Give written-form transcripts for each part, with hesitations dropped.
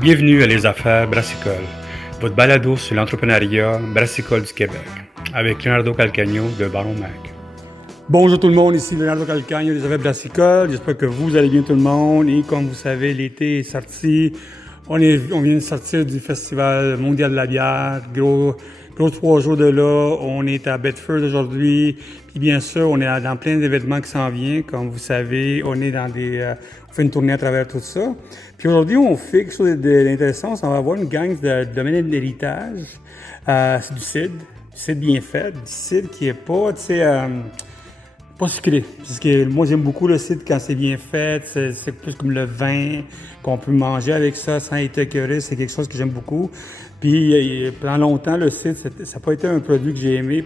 Bienvenue à Les Affaires Brassicole, votre balado sur l'entrepreneuriat brassicole du Québec, avec Leonardo Calcagno de Baron Mag. Bonjour tout le monde, ici Leonardo Calcagno des Affaires Brassicole. J'espère que vous allez bien tout le monde. Et comme vous savez, l'été est sorti. On vient de sortir du Festival mondial de la bière. Gros 3 jours de là. On est à Bedford aujourd'hui. Puis bien sûr, on est dans plein d'événements qui s'en viennent. Comme vous savez, on est dans on fait une tournée à travers tout ça. Puis aujourd'hui, on fait quelque chose d'intéressant. On va avoir une gang de domaine d'héritage. C'est du cidre bien fait. Du cidre qui est pas, tu sais... pas sucré. Parce que moi, j'aime beaucoup le cidre quand c'est bien fait. C'est plus comme le vin qu'on peut manger avec ça sans être écœuré. C'est quelque chose que j'aime beaucoup. Puis pendant longtemps, le cidre, ça n'a pas été un produit que j'ai aimé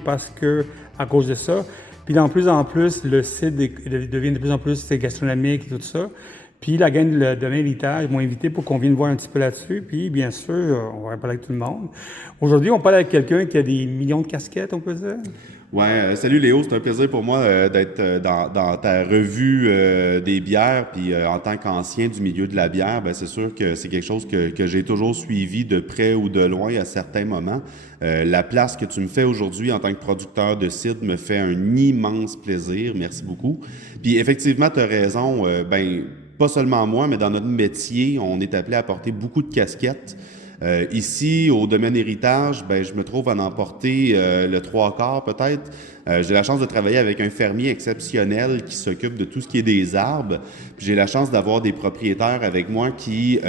à cause de ça. Puis de plus en plus, le cidre devient de plus en plus gastronomique et tout ça. Puis la gang de l'héritage m'ont invité pour qu'on vienne voir un petit peu là-dessus. Puis bien sûr, on va parler avec tout le monde. Aujourd'hui, on parle avec quelqu'un qui a des millions de casquettes, on peut dire. Ouais, salut Léo, c'est un plaisir pour moi d'être dans ta revue des bières, puis en tant qu'ancien du milieu de la bière, ben c'est sûr que c'est quelque chose que j'ai toujours suivi de près ou de loin à certains moments. La place que tu me fais aujourd'hui en tant que producteur de cidre me fait un immense plaisir, merci beaucoup. Puis effectivement, tu as raison, pas seulement moi, mais dans notre métier, on est appelé à porter beaucoup de casquettes. Ici, au domaine héritage, je me trouve à en porter le 3/4 peut-être. J'ai la chance de travailler avec un fermier exceptionnel qui s'occupe de tout ce qui est des arbres. Puis j'ai la chance d'avoir des propriétaires avec moi qui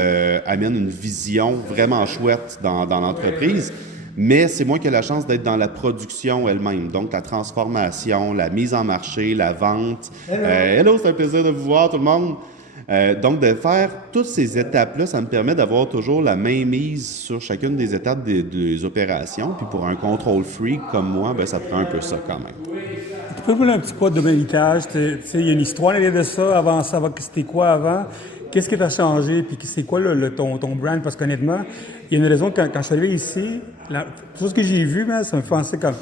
amènent une vision vraiment chouette dans l'entreprise. Mais c'est moi qui ai la chance d'être dans la production elle-même, donc la transformation, la mise en marché, la vente. Hello, c'est un plaisir de vous voir tout le monde. Donc, de faire toutes ces étapes-là, ça me permet d'avoir toujours la mainmise sur chacune des étapes des opérations. Puis pour un contrôle freak comme moi, ça prend un peu ça quand même. Tu peux parler un petit peu de l'héritage. Tu sais, il y a une histoire derrière de ça. Avant ça, c'était quoi avant? Qu'est-ce qui t'a changé? Puis c'est quoi ton brand? Parce qu'honnêtement, il y a une raison, quand je suis arrivé ici, tout ce que j'ai vu, ça me fait penser comme...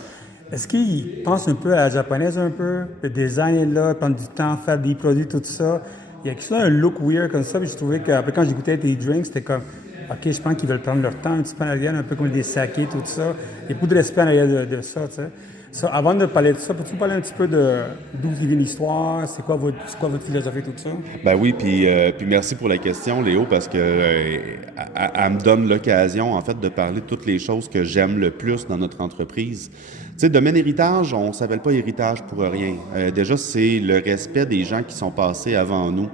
Est-ce qu'ils pensent un peu à la japonaise un peu? Le design est là, prendre du temps, faire des produits, tout ça. Il y a quelque chose, un look weird comme ça, puis je trouvais qu'après quand j'écoutais tes drinks, c'était comme, OK, je pense qu'ils veulent prendre leur temps un petit peu en arrière, un peu comme des sakés, tout ça. Il y a beaucoup de respect en arrière de ça, tu sais. So, avant de parler de ça, peux-tu parler un petit peu d'où vient l'histoire, c'est quoi votre philosophie, tout ça? Ben oui, puis merci pour la question, Léo, parce que elle me donne l'occasion, en fait, de parler de toutes les choses que j'aime le plus dans notre entreprise. Tu sais, domaine héritage, on ne s'appelle pas héritage pour rien. Déjà, c'est le respect des gens qui sont passés avant nous.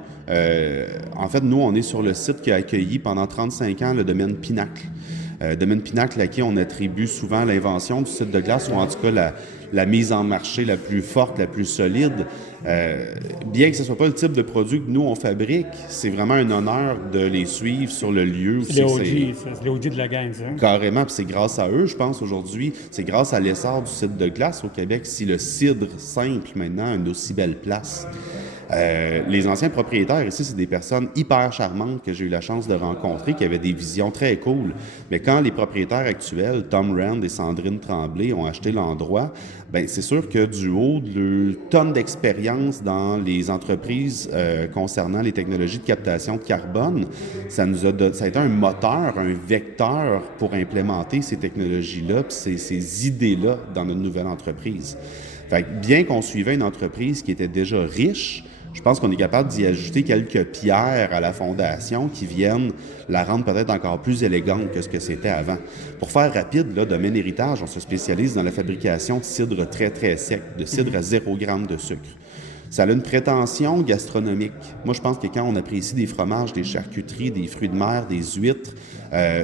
En fait, nous, on est sur le site qui a accueilli pendant 35 ans le domaine Pinacle. Domaine Pinacle à qui on attribue souvent l'invention du site de glace, ou en tout cas la mise en marché la plus forte, la plus solide. Bien que ce ne soit pas le type de produit que nous, on fabrique, c'est vraiment un honneur de les suivre sur le lieu. C'est les OG de la gang, ça. Carrément, puis c'est grâce à eux, je pense, aujourd'hui, c'est grâce à l'essor du cidre de glace au Québec, si le cidre simple, maintenant, a une aussi belle place. Les anciens propriétaires ici, c'est des personnes hyper charmantes que j'ai eu la chance de rencontrer, qui avaient des visions très cool. Mais quand les propriétaires actuels, Tom Rand et Sandrine Tremblay, ont acheté l'endroit, c'est sûr que du haut de tonnes d'expérience dans les entreprises concernant les technologies de captation de carbone, ça a été un moteur, un vecteur pour implémenter ces technologies-là, puis ces idées-là dans notre nouvelle entreprise. Fait que bien qu'on suivait une entreprise qui était déjà riche, je pense qu'on est capable d'y ajouter quelques pierres à la fondation qui viennent la rendre peut-être encore plus élégante que ce que c'était avant. Pour faire rapide, là, domaine héritage, on se spécialise dans la fabrication de cidre très, très sec, de cidre à 0 g de sucre. Ça a une prétention gastronomique. Moi, je pense que quand on apprécie des fromages, des charcuteries, des fruits de mer, des huîtres,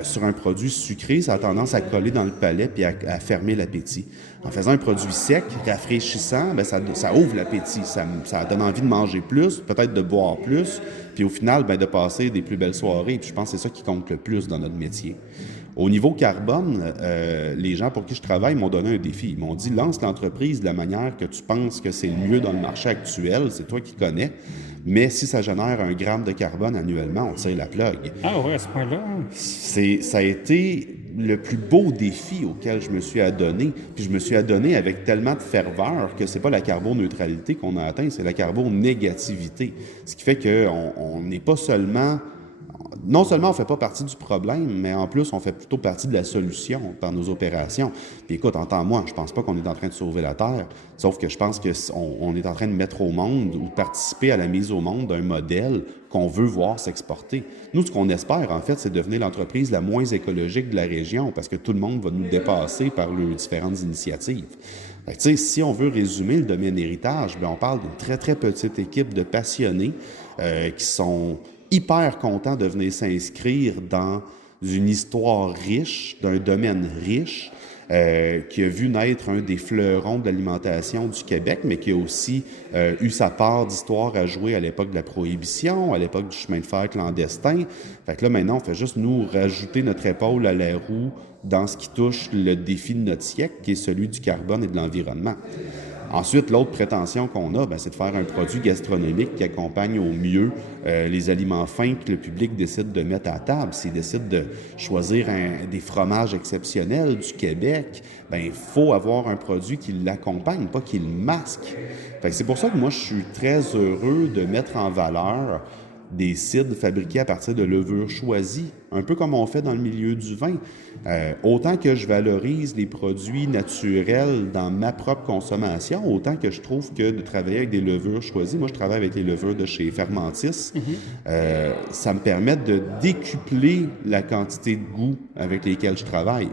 sur un produit sucré, ça a tendance à coller dans le palais puis à fermer l'appétit. En faisant un produit sec, rafraîchissant, ça ouvre l'appétit. Ça donne envie de manger plus, peut-être de boire plus, puis au final, de passer des plus belles soirées. Puis je pense que c'est ça qui compte le plus dans notre métier. Au niveau carbone, les gens pour qui je travaille m'ont donné un défi. Ils m'ont dit, lance l'entreprise de la manière que tu penses que c'est le mieux dans le marché actuel, c'est toi qui connais, mais si ça génère 1 gramme de carbone annuellement, on tire la plug. Ah ouais, à ce point-là. Ça a été le plus beau défi auquel je me suis adonné. Puis je me suis adonné avec tellement de ferveur que c'est pas la carboneutralité qu'on a atteint, c'est la carbonégativité. Ce qui fait qu'on n'est pas seulement... non seulement on ne fait pas partie du problème, mais en plus, on fait plutôt partie de la solution dans nos opérations. Puis écoute, entends-moi, je pense pas qu'on est en train de sauver la Terre, sauf que je pense qu'on est en train de mettre au monde ou de participer à la mise au monde d'un modèle qu'on veut voir s'exporter. Nous, ce qu'on espère, en fait, c'est devenir l'entreprise la moins écologique de la région parce que tout le monde va nous dépasser par les différentes initiatives. Fait que, si on veut résumer le domaine héritage, bien, on parle d'une très, très petite équipe de passionnés qui sont hyper contents de venir s'inscrire dans une histoire riche, d'un domaine riche, qui a vu naître un des fleurons de l'alimentation du Québec, mais qui a aussi eu sa part d'histoire à jouer à l'époque de la Prohibition, à l'époque du chemin de fer clandestin. Fait que là, maintenant, on fait juste nous rajouter notre épaule à la roue dans ce qui touche le défi de notre siècle, qui est celui du carbone et de l'environnement. Ensuite, l'autre prétention qu'on a, c'est de faire un produit gastronomique qui accompagne au mieux les aliments fins que le public décide de mettre à table. S'il décide de choisir des fromages exceptionnels du Québec, il faut avoir un produit qui l'accompagne, pas qui le masque. Fait que c'est pour ça que moi, je suis très heureux de mettre en valeur des cidres fabriqués à partir de levures choisies, un peu comme on fait dans le milieu du vin. Autant que je valorise les produits naturels dans ma propre consommation, autant que je trouve que de travailler avec des levures choisies, moi je travaille avec les levures de chez Fermentis, ça me permet de décupler la quantité de goût avec lesquels je travaille.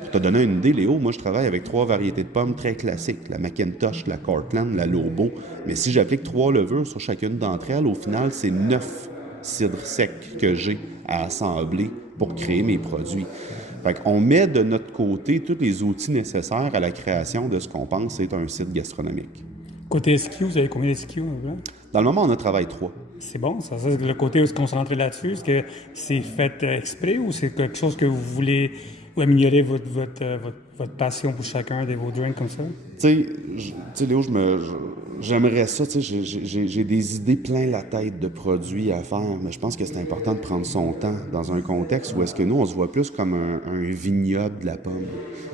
Pour te donner une idée, Léo, moi je travaille avec 3 variétés de pommes très classiques, la Macintosh, la Cortland, la Lobo. Mais si j'applique 3 levures sur chacune d'entre elles, au final, c'est 9 cidres secs que j'ai à assembler pour créer mes produits. Fait qu'on met de notre côté tous les outils nécessaires à la création de ce qu'on pense être un site gastronomique. Côté SKU, vous avez combien de SKU? Dans le moment, on a travaillé 3. C'est bon, ça. Le côté où se concentrer là-dessus, est-ce que c'est fait exprès ou c'est quelque chose que vous voulez améliorer votre passion pour chacun de vos drinks comme ça? Tu sais, Léo, j'aimerais ça, tu sais, j'ai des idées plein la tête de produits à faire, mais je pense que c'est important de prendre son temps dans un contexte où est-ce que nous, on se voit plus comme un vignoble de la pomme.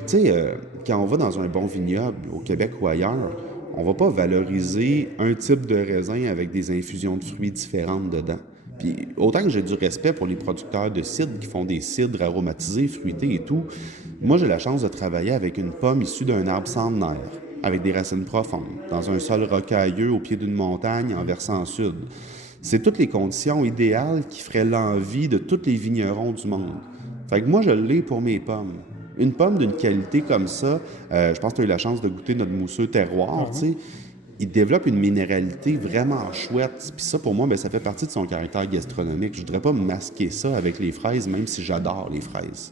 Tu sais, quand on va dans un bon vignoble, au Québec ou ailleurs, on va pas valoriser un type de raisin avec des infusions de fruits différentes dedans. Puis autant que j'ai du respect pour les producteurs de cidre qui font des cidres aromatisés, fruités et tout, moi j'ai la chance de travailler avec une pomme issue d'un arbre centenaire, avec des racines profondes, dans un sol rocailleux au pied d'une montagne en versant sud. C'est toutes les conditions idéales qui feraient l'envie de tous les vignerons du monde. Fait que moi je l'ai pour mes pommes. Une pomme d'une qualité comme ça, je pense que tu as eu la chance de goûter notre mousseux terroir, tu sais. Il développe une minéralité vraiment chouette. Puis ça, pour moi, ça fait partie de son caractère gastronomique. Je voudrais pas masquer ça avec les fraises, même si j'adore les fraises.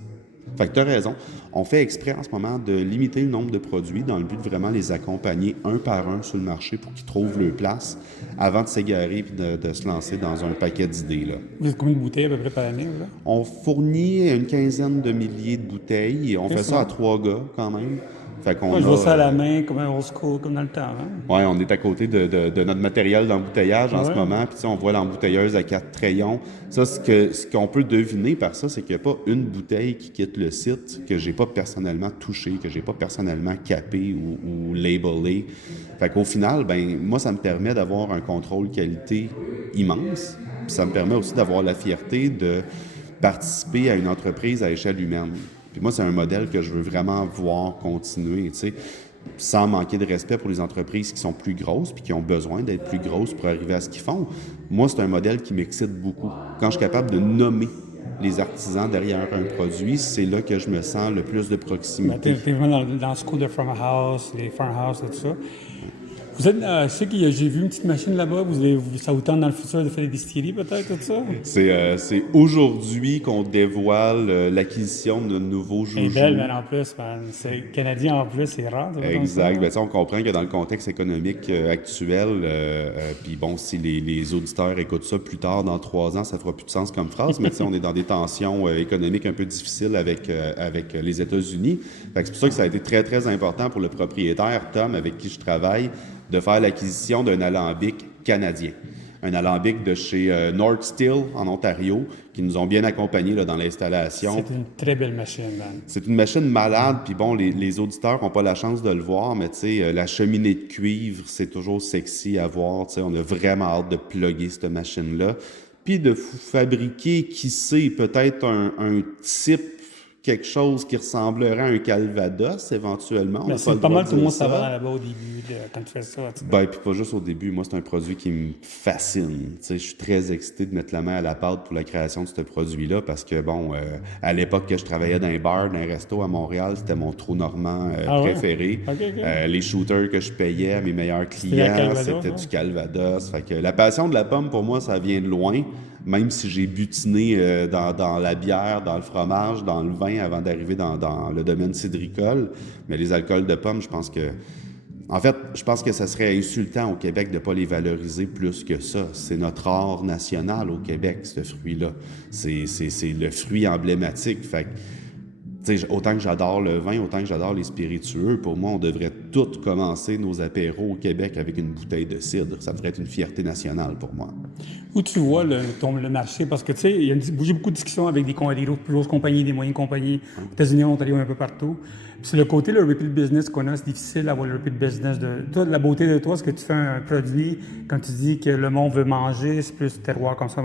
Fait que tu as raison. On fait exprès en ce moment de limiter le nombre de produits dans le but de vraiment les accompagner un par un sur le marché pour qu'ils trouvent leur place avant de s'égarer et de se lancer dans un paquet d'idées, là. Vous êtes combien de bouteilles à peu près par année? Là? On fournit une quinzaine de milliers de bouteilles et on fait ça à 3 gars quand même. Fait qu'on je vois ça à la main, comme un old school, comme dans le temps. Hein? Oui, on est à côté de notre matériel d'embouteillage en ce moment. Puis on voit l'embouteilleuse à 4 crayons. Ça, ce qu'on peut deviner par ça, c'est qu'il n'y a pas une bouteille qui quitte le site que j'ai pas personnellement touché, que j'ai pas personnellement capé ou labelé. Fait qu'au final, moi, ça me permet d'avoir un contrôle qualité immense. Puis ça me permet aussi d'avoir la fierté de participer à une entreprise à échelle humaine. Puis moi, c'est un modèle que je veux vraiment voir continuer, tu sais, sans manquer de respect pour les entreprises qui sont plus grosses puis qui ont besoin d'être plus grosses pour arriver à ce qu'ils font. Moi, c'est un modèle qui m'excite beaucoup. Quand je suis capable de nommer les artisans derrière un produit, c'est là que je me sens le plus de proximité. T'es vraiment dans le school de farmhouse, les farmhouse et tout ça. Vous êtes, je sais que j'ai vu une petite machine là-bas. Ça vous tente dans le futur de faire des distilleries, peut-être, tout ça? C'est aujourd'hui qu'on dévoile l'acquisition de nouveaux joujou. C'est belle, mais en plus, c'est canadien en plus, c'est rare. Exact. On comprend que dans le contexte économique actuel, puis bon, si les auditeurs écoutent ça plus tard, dans 3 ans, ça fera plus de sens comme phrase, mais on est dans des tensions économiques un peu difficiles avec les États-Unis. Fait que c'est pour ça que ça a été très, très important pour le propriétaire, Tom, avec qui je travaille, de faire l'acquisition d'un alambic canadien. Un alambic de chez North Steel, en Ontario, qui nous ont bien accompagnés là, dans l'installation. C'est une très belle machine, man. C'est une machine malade, puis bon, les auditeurs n'ont pas la chance de le voir, mais tu sais, la cheminée de cuivre, c'est toujours sexy à voir, tu sais, on a vraiment hâte de plugger cette machine-là. puis de fabriquer, qui sait, peut-être un type, quelque chose qui ressemblerait à un Calvados, éventuellement. On Mais n'a pas c'est le pas droit mal de tout le dire monde ça va ça. là-bas au début, quand tu fais ça. Tu sais. Ben, puis pas juste au début. Moi, c'est un produit qui me fascine. Tu sais, je suis très excité de mettre la main à la pâte pour la création de ce produit-là parce que, bon, à l'époque que je travaillais dans un bar, dans un resto à Montréal, c'était mon trou normand Ah ouais? préféré. OK, OK. Les shooters que je payais à mes meilleurs la clients, Calvados, c'était hein? du Calvados. Fait que la passion de la pomme, pour moi, ça vient de loin. Même si j'ai butiné dans la bière, dans le fromage, dans le vin avant d'arriver dans le domaine cidricole. Mais les alcools de pomme, en fait, je pense que ça serait insultant au Québec de ne pas les valoriser plus que ça. C'est notre art national au Québec, ce fruit-là. C'est le fruit emblématique. Fait que, tu sais, autant que j'adore le vin, autant que j'adore les spiritueux, pour moi, on devrait tous commencer nos apéros au Québec avec une bouteille de cidre. Ça devrait être une fierté nationale pour moi. Où tu vois le marché? Parce que, tu sais, il y a j'ai beaucoup de discussions avec des plus grosses compagnies, des moyennes compagnies, aux États-Unis, en Ontario, un peu partout. Puis c'est le côté, le repeat business qu'on a, c'est difficile d'avoir le repeat business. Toi, la beauté de toi, c'est que tu fais un produit, quand tu dis que le monde veut manger, c'est plus terroir comme ça.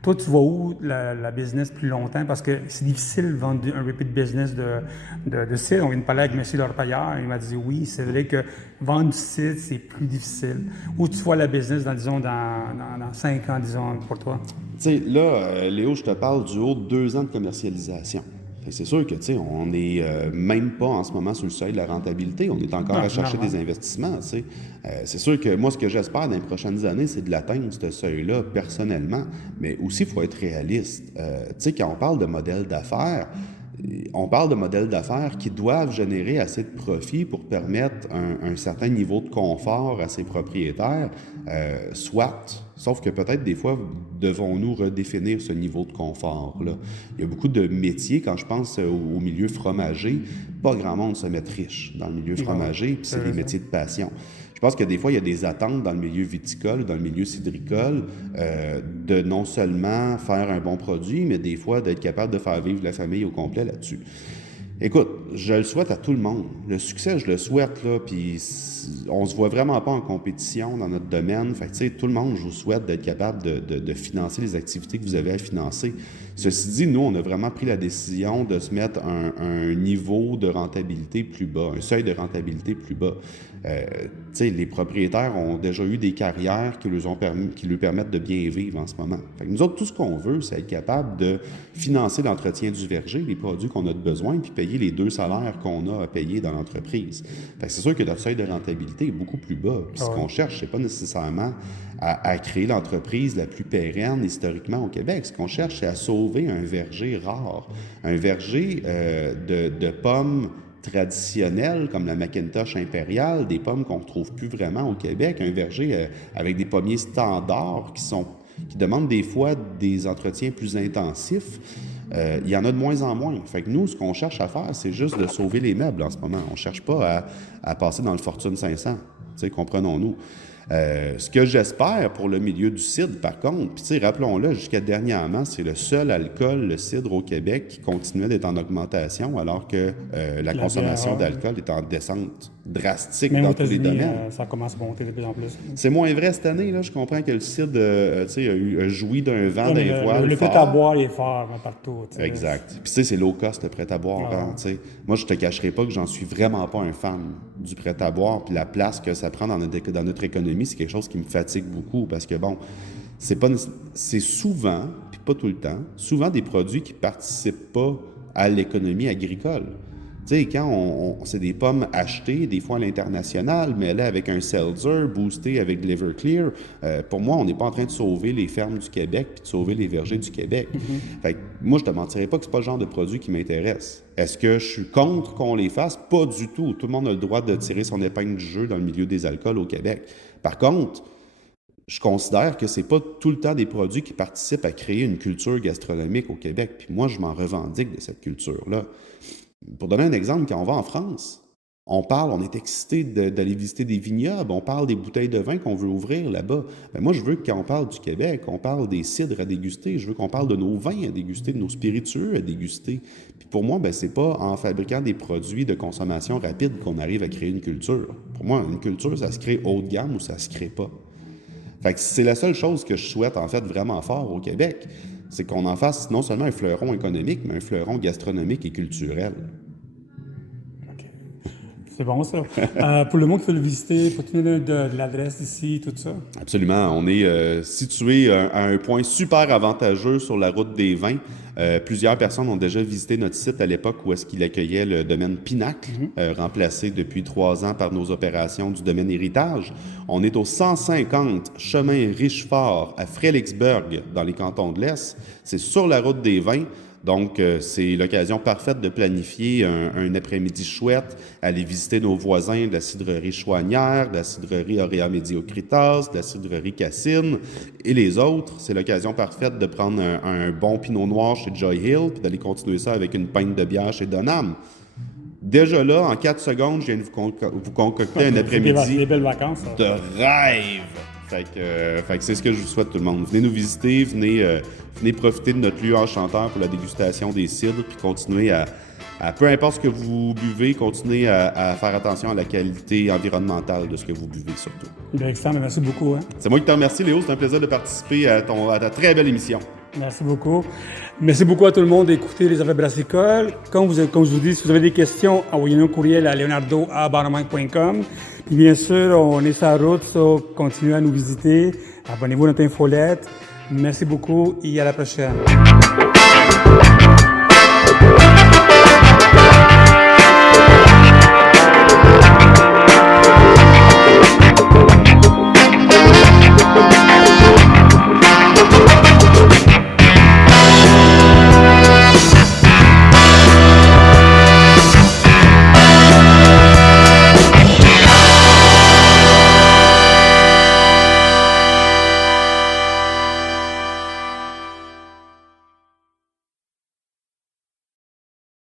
Toi, tu vois où la business plus longtemps? Parce que c'est difficile de vendre un repeat business de cidre. On vient de parler avec M. Lorpaillard, il m'a dit oui, c'est vrai que vendre du cidre, c'est plus difficile. Où tu vois la business, dans 5 ans, disons, pour toi? Tu sais, là, Léo, je te parle du haut de 2 ans de commercialisation. Fait que c'est sûr que, tu sais, on n'est même pas en ce moment sur le seuil de la rentabilité. On est encore Non, à c'est chercher normal. des investissements, tu sais. C'est sûr que moi, ce que j'espère dans les prochaines années, c'est de l'atteindre, ce seuil-là, personnellement. Mais aussi, il faut être réaliste. Tu sais, quand on parle de modèle d'affaires, on parle de modèles d'affaires qui doivent générer assez de profit pour permettre un certain niveau de confort à ses propriétaires, soit. Sauf que peut-être des fois, devons-nous redéfinir ce niveau de confort-là. Il y a beaucoup de métiers, quand je pense au milieu fromager, pas grand monde se met riche dans le milieu fromager, puis c'est des métiers de passion. Je pense que des fois, il y a des attentes dans le milieu viticole, dans le milieu cidricole, de non seulement faire un bon produit, mais des fois d'être capable de faire vivre la famille au complet là-dessus. Écoute, je le souhaite à tout le monde. Le succès, je le souhaite, là, puis on se voit vraiment pas en compétition dans notre domaine. Fait que, tu sais, tout le monde, je vous souhaite d'être capable de financer les activités que vous avez à financer. Ceci dit, nous, on a vraiment pris la décision de se mettre un niveau de rentabilité plus bas, un seuil de rentabilité plus bas. Tu sais, les propriétaires ont déjà eu des carrières qui leur permettent de bien vivre en ce moment. Fait que nous autres, tout ce qu'on veut, c'est être capable de financer l'entretien du verger, les produits qu'on a de besoin, puis payer les 2 salaires qu'on a à payer dans l'entreprise. Fait que c'est sûr que notre seuil de rentabilité est beaucoup plus bas. Puis ce qu'on cherche, c'est pas nécessairement à créer l'entreprise la plus pérenne historiquement au Québec. Ce qu'on cherche, c'est à sauver un verger rare, un verger de pommes traditionnelles comme la Macintosh impériale, des pommes qu'on ne retrouve plus vraiment au Québec, un verger avec des pommiers standards qui demandent des fois des entretiens plus intensifs. Il y en a de moins en moins. Fait que nous, ce qu'on cherche à faire, c'est juste de sauver les meubles en ce moment. On ne cherche pas à passer dans le Fortune 500. Tu sais, comprenons-nous. Ce que j'espère pour le milieu du cidre, par contre, puis tu sais, rappelons-le, jusqu'à dernièrement, c'est le seul alcool, le cidre au Québec, qui continuait d'être en augmentation, alors que la consommation d'alcool est en descente drastique Même aux dans tous les États-Unis, domaines. ça commence à monter de plus en plus. C'est moins vrai cette année, là. Je comprends que le cidre, tu sais, a joui d'un vent d'un voile Le fort. prêt à boire est fort partout. Tu sais. Exact. Puis tu sais, c'est low cost, le prêt-à-boire. Hein, tu sais. Moi, je te cacherai pas que j'en suis vraiment pas un fan du prêt-à-boire. Puis la place que ça prend dans notre économie, c'est quelque chose qui me fatigue beaucoup parce que, bon, c'est souvent, puis pas tout le temps, souvent des produits qui participent pas à l'économie agricole. Tu sais, quand c'est des pommes achetées, des fois à l'international, mais là, avec un seltzer boosté avec de l'Everclear, pour moi, on n'est pas en train de sauver les fermes du Québec puis de sauver les vergers du Québec. Fait que moi, je te mentirais pas que c'est pas le genre de produit qui m'intéresse. Est-ce que je suis contre qu'on les fasse? Pas du tout. Tout le monde a le droit de tirer son épingle du jeu dans le milieu des alcools au Québec. Par contre, je considère que c'est pas tout le temps des produits qui participent à créer une culture gastronomique au Québec. Puis moi, je m'en revendique de cette culture-là. Pour donner un exemple, quand on va en France, on est excité d'aller visiter des vignobles, on parle des bouteilles de vin qu'on veut ouvrir là-bas. Mais moi, je veux que quand on parle du Québec, on parle des cidres à déguster, je veux qu'on parle de nos vins à déguster, de nos spiritueux à déguster. Puis pour moi, c'est pas en fabriquant des produits de consommation rapide qu'on arrive à créer une culture. Pour moi, une culture, ça se crée haut de gamme ou ça se crée pas. Fait que c'est la seule chose que je souhaite, en fait, vraiment fort au Québec. C'est qu'on en fasse non seulement un fleuron économique, mais un fleuron gastronomique et culturel. C'est bon, ça. Pour le monde qui veut le visiter, faut tenir de l'adresse ici, tout ça. Absolument. On est situé à un point super avantageux sur la route des vins. Plusieurs personnes ont déjà visité notre site à l'époque où est-ce qu'il accueillait le domaine Pinacle, remplacé depuis 3 ans par nos opérations du domaine Héritage. On est au 150 chemin Richefort à Fredericksburg, dans les cantons de l'Est. C'est sur la route des vins. Donc, c'est l'occasion parfaite de planifier un après-midi chouette, aller visiter nos voisins de la cidrerie Chouanière, de la cidrerie Aurea Mediocritas, de la cidrerie Cassine et les autres. C'est l'occasion parfaite de prendre un bon pinot noir chez Joy Hill puis d'aller continuer ça avec une pinte de bière chez Donham. Déjà là, en 4 secondes, je viens de vous concocter un après-midi des belles vacances, ça. de rêve. Fait que c'est ce que je vous souhaite tout le monde. Venez nous visiter, venez profiter de notre lieu enchanteur pour la dégustation des cidres, puis continuer à peu importe ce que vous buvez, continuez à faire attention à la qualité environnementale de ce que vous buvez surtout. Bien, Alexandre, merci beaucoup. Hein. C'est moi qui te remercie, Léo. C'est un plaisir de participer à ta très belle émission. Merci beaucoup. Merci beaucoup à tout le monde d'écouter Les Affaires Brassicole. Comme je vous dis, si vous avez des questions, envoyez-nous un courriel à leonardo@baromag.com. Puis bien sûr, on est sur la route, so continuez à nous visiter. Abonnez-vous à notre infolette. Merci beaucoup et à la prochaine.